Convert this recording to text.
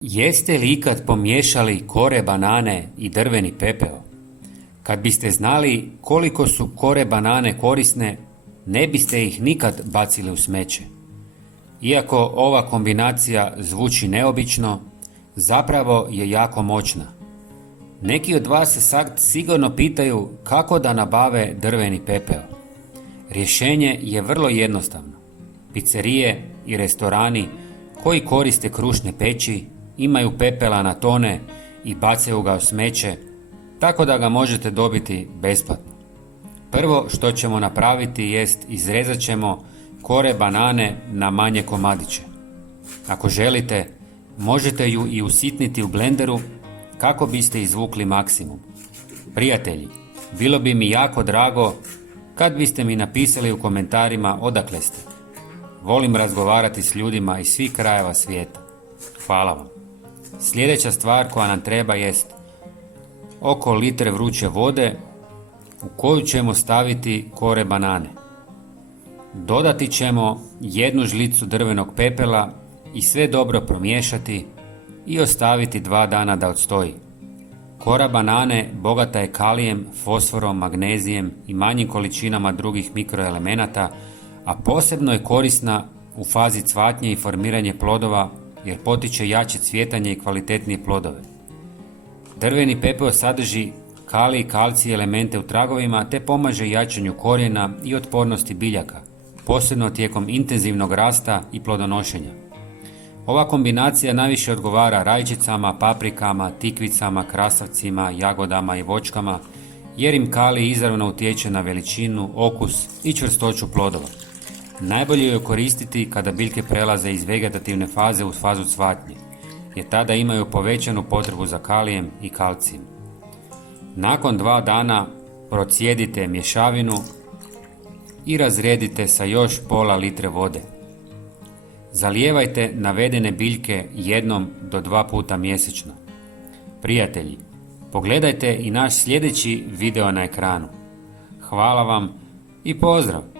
Jeste li ikad pomiješali kore banane i drveni pepeo? Kad biste znali koliko su kore banane korisne, ne biste ih nikad bacili u smeće. Iako ova kombinacija zvuči neobično, zapravo je jako moćna. Neki od vas se sad sigurno pitaju kako da nabave drveni pepeo. Rješenje je vrlo jednostavno. Pizzerije i restorani koji koriste krušne peći imaju pepela na tone i bacaju ga u smeće, tako da ga možete dobiti besplatno. Prvo što ćemo napraviti jest izrezat ćemo kore banane na manje komadiće. Ako želite, možete ju i usitniti u blenderu kako biste izvukli maksimum. Prijatelji, bilo bi mi jako drago kad biste mi napisali u komentarima odakle ste. Volim razgovarati s ljudima iz svih krajeva svijeta. Hvala vam. Sljedeća stvar koja nam treba jest oko litre vruće vode u koju ćemo staviti kore banane. Dodati ćemo 1 žlicu drvenog pepela i sve dobro promiješati i ostaviti 2 dana da odstoji. Kora banane bogata je kalijem, fosforom, magnezijem i manjim količinama drugih mikroelemenata, a posebno je korisna u fazi cvatnje i formiranje plodova jer potiče jače cvjetanje i kvalitetnije plodove. Drveni pepeo sadrži kalij i kalcij elemente u tragovima te pomaže jačanju korijena i otpornosti biljaka, posebno tijekom intenzivnog rasta i plodonošenja. Ova kombinacija najviše odgovara rajčicama, paprikama, tikvicama, krasavcima, jagodama i voćkama jer im kalij izravno utječe na veličinu, okus i čvrstoću plodova. Najbolje je koristiti kada biljke prelaze iz vegetativne faze u fazu cvatnje, jer tada imaju povećanu potrebu za kalijem i kalcijem. Nakon 2 dana procijedite mješavinu i razredite sa još pola litre vode. Zalijevajte navedene biljke 1 do 2 puta mjesečno. Prijatelji, pogledajte i naš sljedeći video na ekranu. Hvala vam i pozdrav!